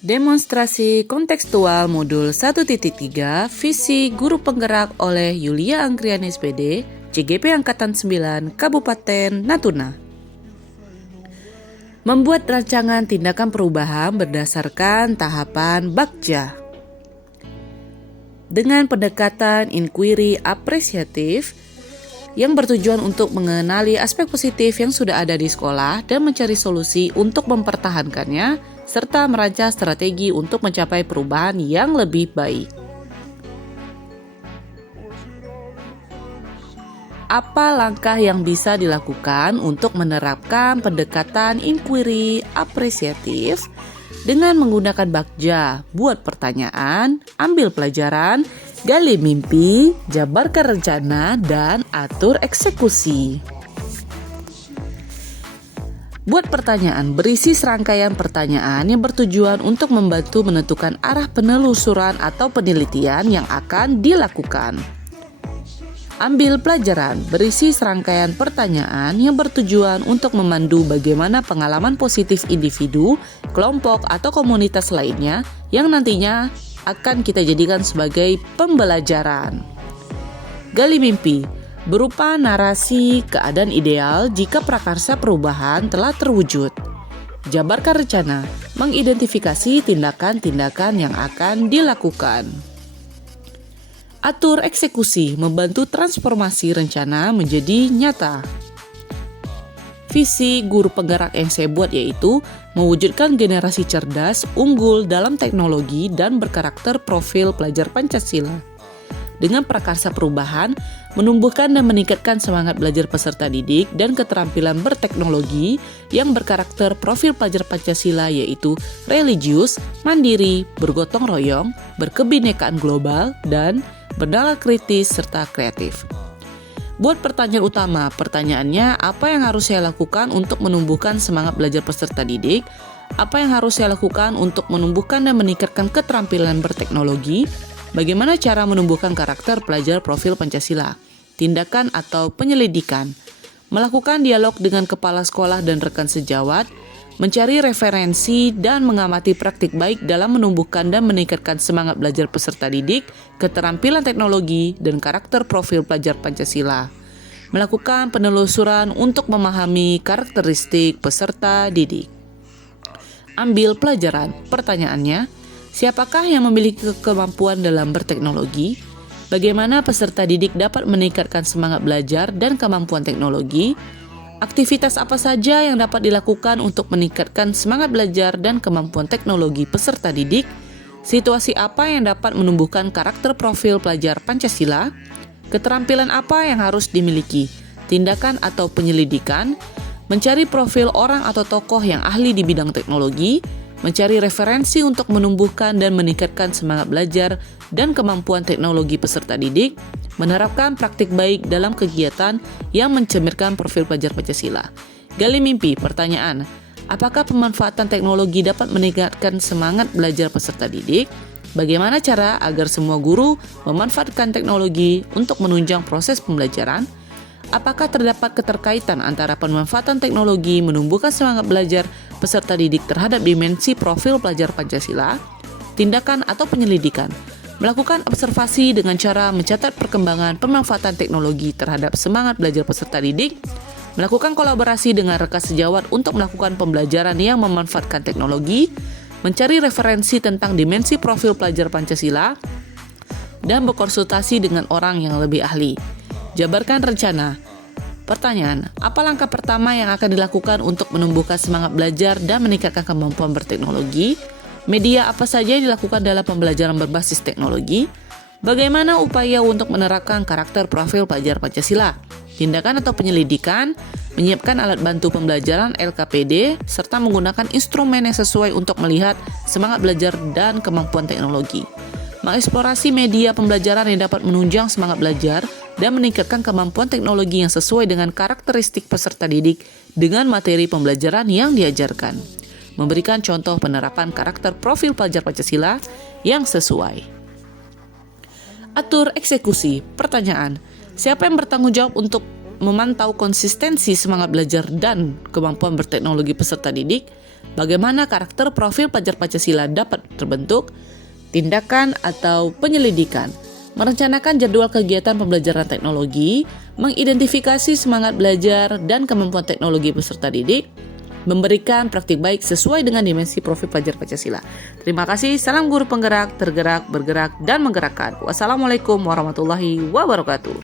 Demonstrasi kontekstual modul 1.3 Visi Guru Penggerak oleh Yulia Anggriani SPD, CGP Angkatan 9, Kabupaten Natuna. Membuat rancangan tindakan perubahan berdasarkan tahapan Bagja. Dengan pendekatan inquiry apresiatif yang bertujuan untuk mengenali aspek positif yang sudah ada di sekolah dan mencari solusi untuk mempertahankannya, serta merancang strategi untuk mencapai perubahan yang lebih baik. Apa langkah yang bisa dilakukan untuk menerapkan pendekatan inquiry apresiatif dengan menggunakan Bagja? Buat pertanyaan, ambil pelajaran, gali mimpi, jabarkan rencana, dan atur eksekusi. Buat pertanyaan, berisi serangkaian pertanyaan yang bertujuan untuk membantu menentukan arah penelusuran atau penelitian yang akan dilakukan. Ambil pelajaran, berisi serangkaian pertanyaan yang bertujuan untuk memandu bagaimana pengalaman positif individu, kelompok, atau komunitas lainnya yang nantinya akan kita jadikan sebagai pembelajaran. Gali mimpi, berupa narasi keadaan ideal jika prakarsa perubahan telah terwujud. Jabarkan rencana, mengidentifikasi tindakan-tindakan yang akan dilakukan. Atur eksekusi, membantu transformasi rencana menjadi nyata. Visi guru penggerak yang saya buat yaitu mewujudkan generasi cerdas, unggul dalam teknologi, dan berkarakter profil pelajar Pancasila. Dengan prakarsa perubahan, menumbuhkan dan meningkatkan semangat belajar peserta didik dan keterampilan berteknologi yang berkarakter profil pelajar Pancasila yaitu religius, mandiri, bergotong royong, berkebinekaan global, dan bernalar kritis serta kreatif. Buat pertanyaan utama, pertanyaannya apa yang harus saya lakukan untuk menumbuhkan semangat belajar peserta didik? Apa yang harus saya lakukan untuk menumbuhkan dan meningkatkan keterampilan berteknologi? Bagaimana cara menumbuhkan karakter pelajar profil Pancasila? Tindakan atau penyelidikan? Melakukan dialog dengan kepala sekolah dan rekan sejawat, mencari referensi dan mengamati praktik baik dalam menumbuhkan dan meningkatkan semangat belajar peserta didik, keterampilan teknologi, dan karakter profil pelajar Pancasila. Melakukan penelusuran untuk memahami karakteristik peserta didik. Ambil pelajaran. Pertanyaannya, siapakah yang memiliki kemampuan dalam berteknologi? Bagaimana peserta didik dapat meningkatkan semangat belajar dan kemampuan teknologi? Aktivitas apa saja yang dapat dilakukan untuk meningkatkan semangat belajar dan kemampuan teknologi peserta didik? Situasi apa yang dapat menumbuhkan karakter profil pelajar Pancasila? Keterampilan apa yang harus dimiliki? Tindakan atau penyelidikan? Mencari profil orang atau tokoh yang ahli di bidang teknologi? Mencari referensi untuk menumbuhkan dan meningkatkan semangat belajar dan kemampuan teknologi peserta didik, menerapkan praktik baik dalam kegiatan yang mencerminkan profil pelajar Pancasila. Gali mimpi, pertanyaan, apakah pemanfaatan teknologi dapat meningkatkan semangat belajar peserta didik? Bagaimana cara agar semua guru memanfaatkan teknologi untuk menunjang proses pembelajaran? Apakah terdapat keterkaitan antara pemanfaatan teknologi menumbuhkan semangat belajar peserta didik terhadap dimensi profil pelajar Pancasila? Tindakan atau penyelidikan, melakukan observasi dengan cara mencatat perkembangan pemanfaatan teknologi terhadap semangat belajar peserta didik, melakukan kolaborasi dengan rekan sejawat untuk melakukan pembelajaran yang memanfaatkan teknologi, mencari referensi tentang dimensi profil pelajar Pancasila, dan berkonsultasi dengan orang yang lebih ahli. Jabarkan rencana. Pertanyaan, apa langkah pertama yang akan dilakukan untuk menumbuhkan semangat belajar dan meningkatkan kemampuan berteknologi? Media apa saja yang dilakukan dalam pembelajaran berbasis teknologi? Bagaimana upaya untuk menerapkan karakter profil pelajar Pancasila? Tindakan atau penyelidikan, menyiapkan alat bantu pembelajaran LKPD, serta menggunakan instrumen yang sesuai untuk melihat semangat belajar dan kemampuan teknologi. Mengeksplorasi media pembelajaran yang dapat menunjang semangat belajar dan meningkatkan kemampuan teknologi yang sesuai dengan karakteristik peserta didik dengan materi pembelajaran yang diajarkan. Memberikan contoh penerapan karakter profil pelajar Pancasila yang sesuai. Atur eksekusi. Pertanyaan, siapa yang bertanggung jawab untuk memantau konsistensi semangat belajar dan kemampuan berteknologi peserta didik? Bagaimana karakter profil pelajar Pancasila dapat terbentuk? Tindakan atau penyelidikan. Merencanakan jadwal kegiatan pembelajaran teknologi, mengidentifikasi semangat belajar dan kemampuan teknologi peserta didik, memberikan praktik baik sesuai dengan dimensi profil pelajar Pancasila. Terima kasih, salam guru penggerak, tergerak, bergerak, dan menggerakkan. Wassalamualaikum warahmatullahi wabarakatuh.